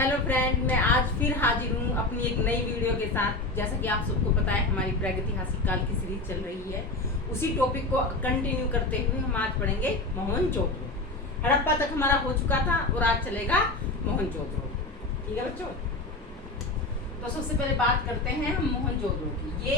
Hello friend, मैं आज फिर हाजिर हूँ अपनी एक नई वीडियो के साथ। जैसा कि आप सबको पता है, हमारी प्रागैतिहासिक काल की सीरीज चल रही है। उसी टॉपिक को कंटिन्यू करते हुए हम आज पढ़ेंगे मोहनजोदड़ो। हड़प्पा तक हमारा हो चुका था और आज चलेगा मोहनजोदड़ो। ठीक है बच्चों, तो सबसे पहले बात करते हैं हम मोहनजोदड़ो की। ये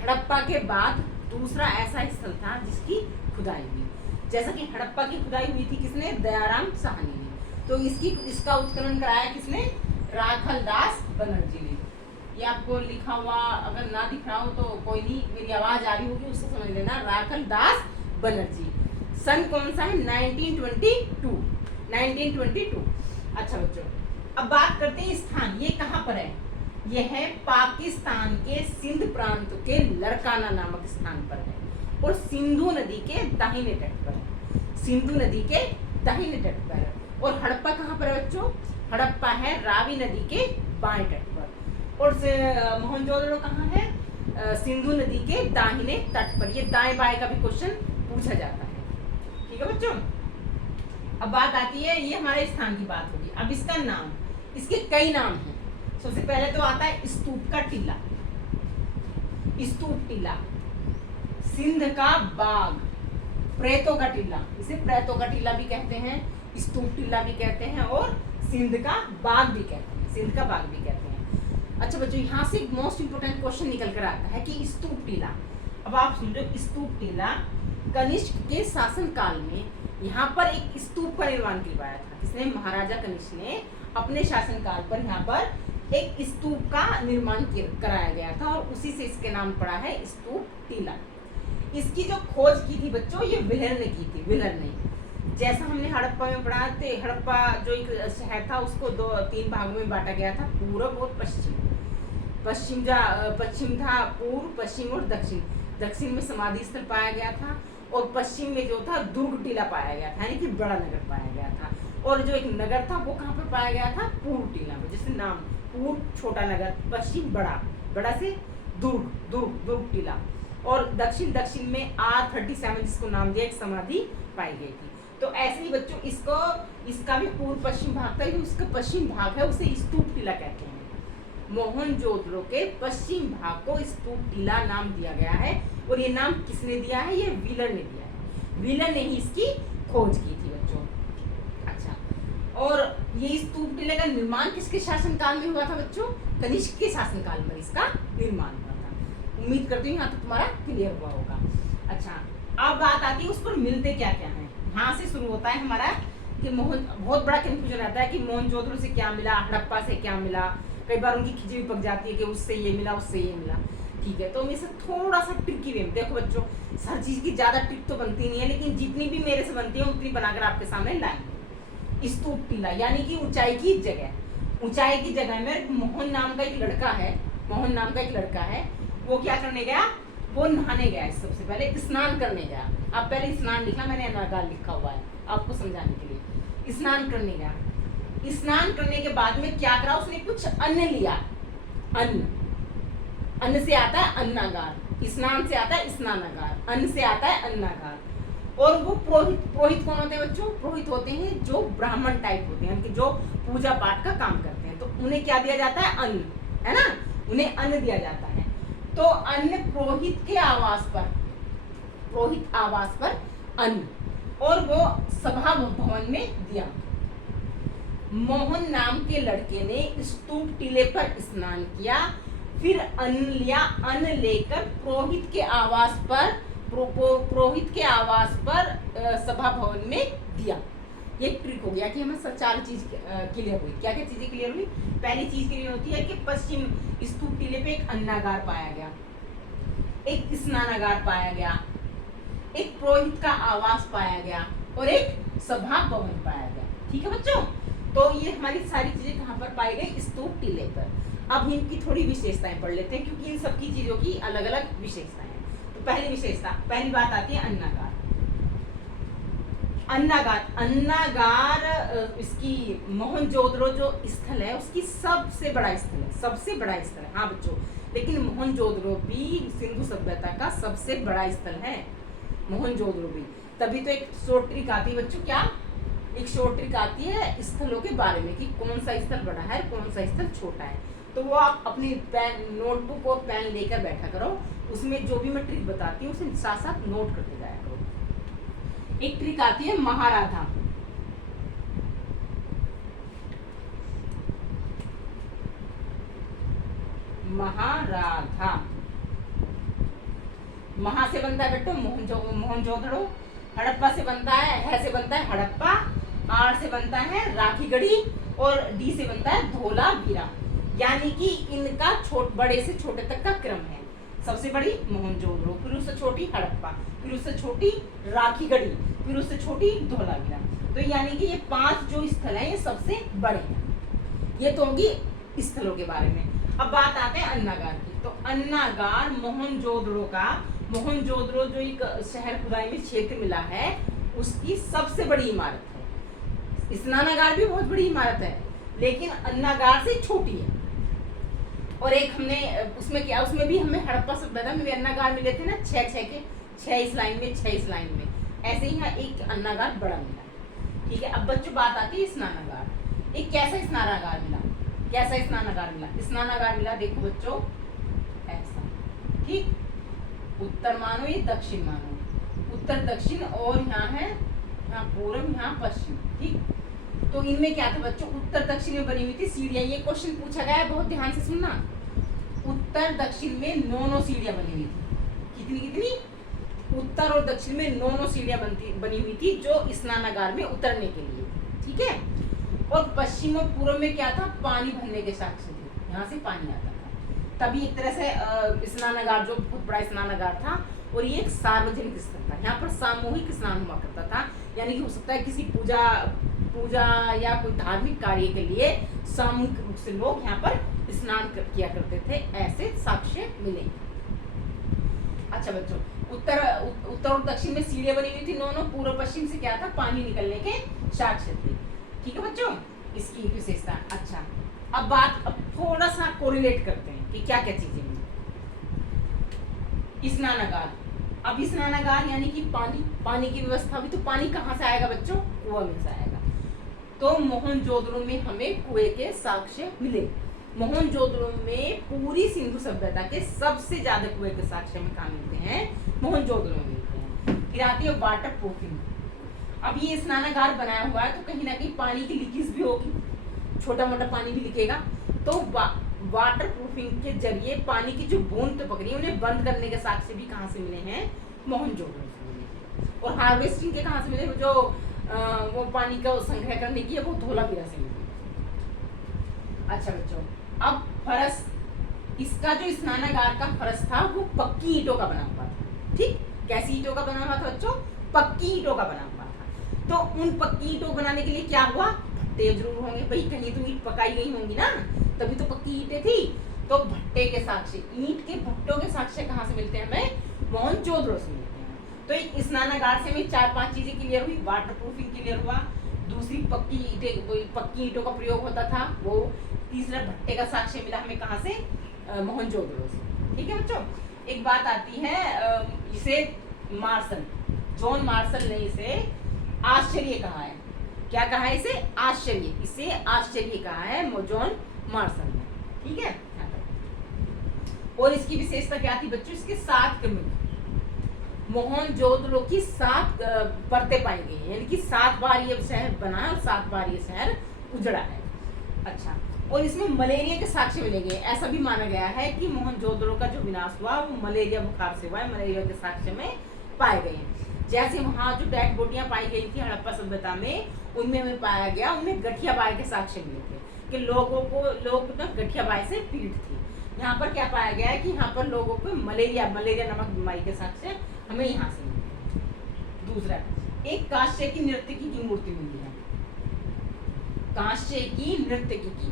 हड़प्पा के बाद दूसरा ऐसा स्थल था जिसकी खुदाई हुई। जैसा कि हड़प्पा की खुदाई हुई थी किसने? दयाराम साहनी ने। तो इसका उत्खनन कराया किसने? राखलदास बनर्जी ने। ये आपको लिखा हुआ अगर ना दिख रहा हो तो कोई नहीं, मेरी आवाज आ रही होगी उससे समझ लेना। राखलदास बनर्जी। सन कौन सा है? 1922। 1922। अच्छा बच्चों, अब बात करते हैं स्थान। ये कहाँ पर है? यह है पाकिस्तान के सिंध प्रांत के लड़काना नामक स्थान पर है और सिंधु नदी के दाहिने तट पर है। सिंधु नदी के दाहिने तट पर है। और हड़प्पा कहाँ पर है बच्चों? हड़प्पा है रावी नदी के बाएं तट पर। और मोहनजोदड़ो कहाँ है? सिंधु नदी के दाहिने तट पर। ये दाएं बाएं का भी क्वेश्चन पूछा जाता है। ठीक है बच्चों, अब बात आती है, ये हमारे स्थान की बात होगी। अब इसका नाम, इसके कई नाम हैं। सबसे पहले तो आता है स्तूप का टीला। स्तूप टीला, सिंध का बाग, प्रेतों का टीला, इसे प्रेतों का टीला भी कहते हैं, स्तूप टीला भी कहते हैं और सिंध का बाग भी कहते हैं। सिंध का बाग भी कहते हैं। अच्छा बच्चों, यहाँ से एक मोस्ट इंपोर्टेंट क्वेश्चन निकल कर आता है कि स्तूप टीला। अब आप समझो, स्तूप टीला कनिष्क के शासन काल में यहाँ पर एक स्तूप का निर्माण करवाया था। किसने? महाराजा कनिष्क ने अपने शासन काल पर यहाँ पर एक स्तूप का निर्माण कराया गया था और उसी से इसके नाम पड़ा है स्तूप टीला। इसकी जो खोज की थी बच्चों, ये व्हीलर ने की थी। व्हीलर ने, जैसा हमने हड़प्पा में पढ़ा थे, हड़प्पा जो एक शहर था उसको तीन भागों में बांटा गया था, पूर्व और पश्चिम। पश्चिम था पूर्व, पश्चिम और दक्षिण। दक्षिण में समाधि स्थल पाया गया था और पश्चिम में जो था दुर्ग टीला पाया गया था, यानी कि बड़ा नगर पाया गया था। और जो एक नगर था वो कहाँ पर पाया गया था? पूर्व टीला में। जैसे नाम पूर्व छोटा नगर, पश्चिम बड़ा, बड़ा से दुर्ग, दुर्ग टीला। और दक्षिण में R37 जिसको नाम दिया, एक समाधि पाई गई थी। तो ऐसे ही बच्चों इसका भी पूर्व पश्चिम भाग था, जो इसका पश्चिम भाग है उसे स्तूप टीला कहते हैं। मोहनजोदड़ो के पश्चिम भाग को स्तूप टीला नाम दिया गया है। और ये नाम किसने दिया है? ये व्हीलर ने दिया है। व्हीलर ने ही इसकी खोज की थी बच्चों। अच्छा, और ये स्तूप टीले का निर्माण किसके शासन काल में हुआ था बच्चों? कनिष्क के शासन काल में इसका निर्माण हुआ था। उम्मीद करती हूँ यहाँ तक तुम्हारा क्लियर हुआ होगा। अच्छा, अब बात आती है उस पर मिलते क्या क्या है। यहाँ से शुरू होता है हमारा कि बहुत बड़ा कंफ्यूजन रहता है कि मोहनजोदड़ो से क्या मिला, हड़प्पा से क्या मिला। कई बार उनकी खिचड़ी पक जाती है कि उससे ये मिला, उससे ये मिला। ठीक है, तो मैं इसे थोड़ा सा ट्रिकी वे में देखो बच्चों, हर चीज की ज्यादा ट्रिक तो बनती नहीं है, लेकिन जितनी भी मेरे से बनती है उतनी बनाकर आपके सामने लाएंगे। स्तूप टीला यानी कि ऊंचाई की जगह। ऊंचाई की जगह में मोहन नाम का एक लड़का है। मोहन नाम का एक लड़का है, वो क्या करने गया? वो नहाने गया। सबसे पहले स्नान करने गया। अब पहले स्नान लिखा, मैंने अनागार लिखा हुआ है आपको समझाने के लिए। स्नान करने गया। स्नान करने के बाद में क्या करा? उसने कुछ अन्न लिया। अन्न से आता है अन्नागार, स्नान से आता है स्नानागार, अन्न से आता है अन्नागार। और वो पुरोहित कौन होते हैं बच्चों? पुरोहित होते हैं जो ब्राह्मण टाइप होते हैं, जो पूजा पाठ का काम करते हैं। तो उन्हें क्या दिया जाता है? अन्न, है ना? उन्हें अन्न दिया जाता है। तो अन्न पुरोहित के आवास पर, पुरोहित आवास पर अन्न, और वो सभा भवन में दिया। मोहन नाम के लड़के ने स्तूप टीले पर स्नान किया, फिर अन्न लिया। अन्न लेकर पुरोहित के आवास पर सभा भवन में दिया। ये ट्रिक हो गया कि हमें चार चीज क्लियर हुई। क्या क्या चीजें क्लियर हुई? पहली चीज क्लियर होती है कि पश्चिम स्तूप टीले पे एक अन्नागार पाया गया, एक स्नानागार पाया गया, एक पुरोहित का आवास पाया गया और एक सभा भवन पाया गया। ठीक है बच्चों, तो ये हमारी सारी चीजें कहाँ पर पाई गई? स्तूप टीले पर। अब इनकी थोड़ी विशेषताएं पढ़ लेते हैं, क्योंकि इन सबकी चीजों की अलग अलग विशेषताएं हैं। तो पहली विशेषता, पहली बात आती है अन्नागार। अन्नागार इसकी मोहनजोदड़ो जो स्थल है उसकी सबसे बड़ा स्थल है, सबसे बड़ा स्थल है। हाँ बच्चों, लेकिन मोहनजोदड़ो भी सिंधु सभ्यता का सबसे बड़ा स्थल है। मोहनजोदड़ो भी, तभी तो एक शॉर्ट ट्रिक आती है बच्चों, क्या? एक शॉर्ट ट्रिक आती है स्थलों के बारे में कि कौन सा स्थल बड़ा है कौन सा स्थल छोटा है। तो वो आप अपनी पेन नोटबुक और पेन लेकर बैठा करो, उसमें जो भी मैं ट्रिक बताती हूँ उसे साथ साथ नोट करते जाया करो। एक ट्रिक आती है महाराधा। महाराधा, महा से बनता है बेटो मोहनजोदड़ो, हड़प्पा से बनता है से बनता है हड़प्पा, आर से बनता है राखीगढ़ी और डी से बनता है धोलावीरा। यानी कि इनका बड़े से छोटे तक का क्रम है। सबसे बड़ी मोहनजोदड़ो, फिर उससे छोटी हड़प्पा, फिर उससे छोटी राखीगढ़ी, फिर उससे छोटी धोलावीरा। तो यानी कि ये 5 जो स्थल हैं ये सबसे बड़े हैं। ये तो होगी स्थलों के बारे में। अब बात आते हैं अन्नागार की। तो अन्नागार मोहनजोदड़ो जो एक शहर खुदाई में क्षेत्र मिला है उसकी सबसे बड़ी इमारत है। स्नानागार भी बहुत बड़ी इमारत है लेकिन अन्नागार से छोटी है। और एक हमने उसमें क्या, उसमें भी हमें हड़प्पा सभ्यता में अन्नागार मिले थे ना, 6 इस लाइन में 6 इस लाइन में, ऐसे ही यहाँ एक अन्नागार बड़ा मिला। ठीक है, अब बच्चों बात आती है स्नानागार। एक कैसा स्नानागार मिला, कैसा स्नानागार मिला? स्नानागार मिला देखो बच्चों ऐसा, ठीक, उत्तर मानो ये दक्षिण मानो, उत्तर दक्षिण और यहाँ है, यहाँ पूर्व यहाँ पश्चिम। ठीक, तो इनमें क्या था बच्चों, उत्तर दक्षिण में बनी हुई थी सीढ़ियाँ। ये क्वेश्चन पूछा गया है, बहुत ध्यान से सुनना। उत्तर दक्षिण में 9 सीढ़ियाँ बनी हुई थी। कितनी कितनी? उत्तर और दक्षिण में 9 सीढ़ियाँ बनी हुई थी जो स्नानागार में उतरने के लिए। ठीक है, और पश्चिम और पूर्व में क्या था, पानी भरने के साक्ष्य थे, यहाँ से पानी आता था। तभी एक तरह से स्नानागार जो बहुत बड़ा स्नानागार था और ये एक सार्वजनिक स्थल था। यहाँ पर सामूहिक स्नान हुआ करता था, यानी कि हो सकता है किसी पूजा या कोई धार्मिक कार्य के लिए सामूहिक रूप से लोग यहाँ पर स्नान किया करते थे, ऐसे साक्ष्य मिले। अच्छा बच्चों, उत्तर और दक्षिण में सीढ़ियां बनी हुई थी 9, पूर्व पश्चिम से क्या था, पानी निकलने के साक्ष्य थे। ठीक है बच्चों, इसकी विशेषता। अच्छा, अब थोड़ा सा कोरिलेट करते हैं कि क्या क्या चीजें मिली। स्नानागार, अब स्नानागार यानी कि पानी की व्यवस्था भी, तो पानी कहाँ से आएगा बच्चों, कुआं में से आएगा। तो मोहनजोदड़ो में हमें कुएं के साक्ष्य मिले। मोहनजोदड़ो में पूरी सिंधु सभ्यता के सबसे ज्यादा कुएं के साक्ष्य में कहाँ मिलते हैं, मोहनजोदड़ो में मिलते हैं। फिर आती है वाटर प्रूफिंग। अब ये स्नानागार बनाया हुआ है तो कहीं ना कहीं पानी की लीकेज भी होगी, छोटा मोटा पानी भी लिखेगा। तो वाटर प्रूफिंग के जरिए पानी की जो बूंद टपक रही है उन्हें बंद करने के साक्ष्य भी कहाँ से मिले हैं, मोहनजोदड़ो से मिले। और हार्वेस्टिंग के कहाँ से मिले, जो वो पानी का संग्रह करने की है वो धोलावीरा से मिले। अच्छा बच्चों, अब फरस, इसका जो स्नानागार का फरस था वो पक्की ईंटों का बना हुआ था। ठीक, कैसी ईंटों का बना हुआ था बच्चों, पक्की ईंटों का बना हुआ था। तो उन पक्की ईंटों बनाने के लिए क्या हुआ, भट्टे जरूर होंगे भाई, कहीं तो ईंट पकाई गई होंगी ना, तभी तो पक्की ईंटें थी। तो भट्टे के साक्ष्य, ईंट के भट्टों के साक्ष्य कहाँ से मिलते हैं हमें, मोहनजोदड़ो से मिलते हैं। तो एक स्नानागार से हमें 4-5 चीजें क्लियर हुई। वाटर प्रूफिंग क्लियर हुआ, दूसरी पक्की ईंटों का प्रयोग होता था वो, तीसरा भट्टे का साक्ष्य मिला हमें कहाँ से, मोहनजोदड़ो से। ठीक है बच्चों, एक बात आती है, इसे जॉन मार्शल ने इसे आश्चर्य कहा है। क्या कहा है इसे, आश्चर्य, इसे आश्चर्य कहा है जॉन मार्शल ने। ठीक है, और इसकी विशेषता क्या थी बच्चों, इसके 7 क्रमिक, मोहनजोदड़ो की 7 परतें पाई गई हैं, यानी कि 7 बार ये शहर बना है और 7 बार ये शहर उजड़ा है। अच्छा, और इसमें मलेरिया के साक्ष्य मिले गए। ऐसा भी माना गया है कि मोहनजोदड़ो का जो विनाश हुआ वो मलेरिया बुखार से हुआ है, मलेरिया के साक्ष्य में पाए गए हैं। जैसे वहाँ जो डेड बॉडियां पाई गई थी हड़प्पा सभ्यता में, उनमें हमें पाया गया, उनमें गठिया बाई के साक्ष्य मिले थे कि लोग ना गठिया बाई से पीड़ित थे। यहाँ पर क्या पाया गया है कि यहाँ पर लोगों को मलेरिया नमक बीमारी के साक्ष्य हमें यहाँ से मिले। दूसरा, एक कांस्य की नर्तकी की मूर्ति मिली है, कांस्य की नर्तकी की।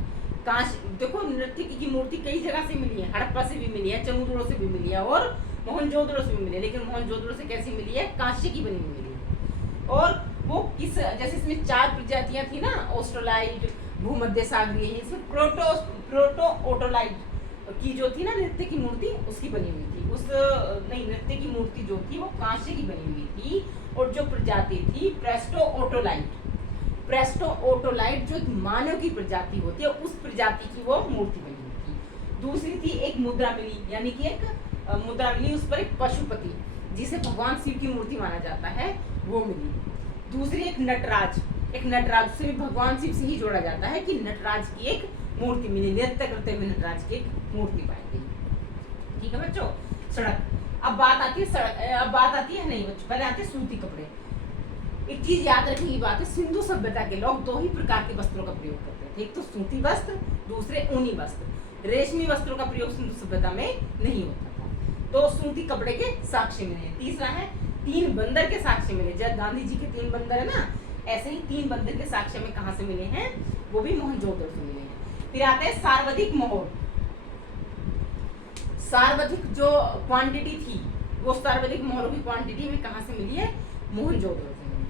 देखो नर्तकी की मूर्ति कई जगह से मिली है, हड़प्पा से भी मिली है, चमुदड़ो से भी मिली है और मोहनजोदड़ो से भी मिली है। लेकिन मोहनजोदड़ो से कैसी मिली है, कांस्य की बनी हुई मिली है। और वो किस, जैसे इसमें 4 प्रजातियां थी ना, ऑस्ट्रोलाइट, भूमध्य सागरीय, इसमें प्रोटो-ओटोलाइट की जो थी ना नृत्य की मूर्ति, उसकी बनी हुई थी। नृत्य की मूर्ति जो थी वो कांस्य की बनी हुई थी। और जो प्रजाति थी प्रेस्टो-ओटोलाइट, प्रेस्टो ओटोलाइट जो एक मानव की प्रजाति होती है उस प्रजाति की वो मूर्ति बनी हुई थी। दूसरी थी एक मुद्रा मिली, यानी कि एक मुद्रा मिली, उस पर एक पशुपति जिसे भगवान शिव की मूर्ति माना जाता है वो मिली। दूसरी एक नटराज, एक नटराज से भी भगवान शिव से ही जोड़ा जाता है कि नटराज की एक मूर्ति मिली, नृत्य करते हुए नटराज की एक मूर्ति पाई गई। ठीक है बच्चों। सड़क, अब बात आती है सड़क, अब बात आती है नहीं बच्चों, पहले आते हैं सूती कपड़े। एक चीज याद रखने की बात है, सिंधु सभ्यता के लोग दो ही प्रकार के वस्त्रों का प्रयोग करते थे, एक तो सूती वस्त्र, दूसरे ऊनी वस्त्र। रेशमी वस्त्रों का प्रयोग सिंधु सभ्यता में नहीं होता था। तो सूती कपड़े के साक्ष्य मिले। तीसरा है 3 बंदर के साक्ष्य मिले, जैसे गांधी जी के 3 बंदर है ना, ऐसे ही 3 बंदर के साक्ष्य में कहां से मिले हैं, वो भी मोहनजोदड़ो से मिले हैं। फिर आते हैं सर्वाधिक मोहर, सर्वाधिक जो क्वांटिटी थी वो सर्वाधिक मोहरों की क्वांटिटी में कहां से मिली है, मोहनजोदड़ो से मिली है।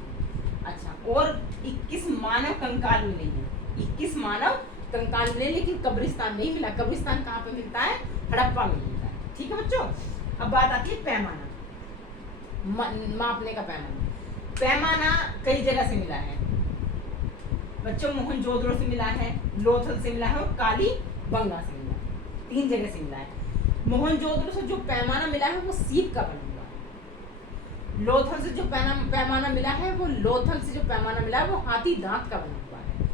अच्छा, और 21 मानव कंकाल मिले हैं, 21 मानव कंकाल मिले, लेकिन कब्रिस्तान नहीं मिला। कब्रिस्तान कहाँ पे मिलता है, हड़प्पा में मिलता है। ठीक है बच्चों। अब बात आती है पैमाना, मापने का पैमाना। पैमाना कई जगह से मिला है बच्चों, मोहनजोदड़ो से मिला है, लोथल से मिला है और कालीबंगा से मिला है, 3 जगह से मिला है। मोहनजोदड़ो से जो पैमाना मिला है वो सीप का बना हुआ है। लोथल से जो पैमाना मिला है वो लोथल से जो पैमाना मिला है वो हाथी दांत का बना हुआ है।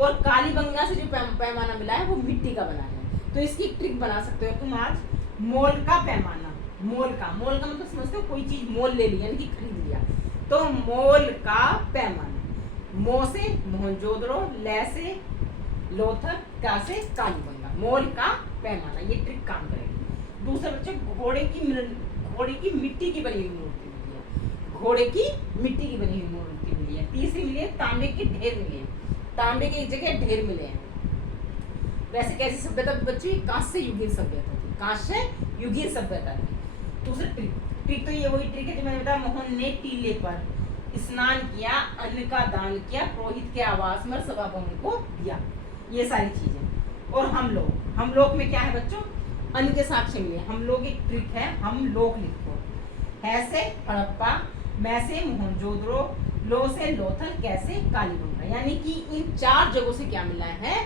और कालीबंगा से जो पैमाना मिला है वो मिट्टी का बना है। तो इसकी एक ट्रिक बना सकते हो तुम आज, मोल का पैमाना। मोल का मतलब समझते हो, कोई चीज मोल ले ली यानी कि खरीद लिया, तो मोल का पैमाना। मो से मोहनजोदड़ो, ले से लोथल, का से कालीबंगा, मोल का पैमाना, ये ट्रिक काम करेगी। दूसरा बच्चे, घोड़े की मिट्टी की बनी हुई मूर्ति मिली है, घोड़े की मिट्टी की बनी हुई मूर्ति मिली है। तीसरी मिली है तांबे के ढेर मिले हैं, तांबे के एक जगह ढेर मिले हैं। वैसे कैसी सभ्यता बच्चों, कांस्य युगीन सभ्यता थी, कांस्य युगीन सभ्यता थी। दूसरा ट्रिक तो ये वही ट्रिक है जो मैंने बताया, मोहन ने टीले पर स्नान किया, अन्न का दान किया, पुरोहित के आवास में सभा भवन को दिया, ये सारी चीजें। और हम लोग में क्या है बच्चों, अन्न के साक्ष्य मिले। हम लोग एक ट्रिक है, हम लोग लिखो, है से हड़प्पा, मैं से मोहनजोदड़ो, लो से लोथल, कैसे कालीबंगा, यानी कि इन 4 जगहों से क्या मिला है,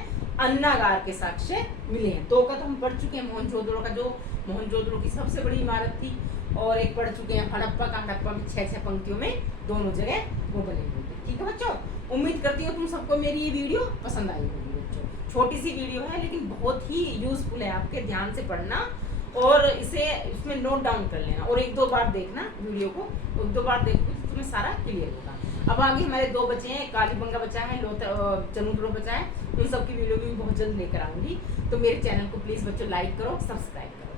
अन्नागार के साक्ष्य मिले हैं। 2 का तो हम पढ़ चुके हैं, मोहनजोदड़ो का जो मोहनजोदड़ो की सबसे बड़ी इमारत थी, और एक पढ़ चुके हैं हड़प्पा का, हड़प्पा में 6-6 पंक्तियों में दोनों जगह वो बने हुए थे। ठीक है बच्चों, उम्मीद करती हूँ तुम सबको मेरी ये वीडियो पसंद आई होगी बच्चों। छोटी सी वीडियो है लेकिन बहुत ही यूजफुल है, आपके ध्यान से पढ़ना और इसमें नोट डाउन कर लेना, और 1-2 बार देखना वीडियो को, 1-2 बार देखोगे तो तुम्हें सारा क्लियर होगा। अब आगे हमारे 2 बचे हैं, कालीबंगा बचा है, चनुद्रो बचा है, उन सब की वीडियो भी बहुत जल्द लेकर आऊंगी। तो मेरे चैनल को प्लीज बच्चों लाइक करो, सब्सक्राइब करो।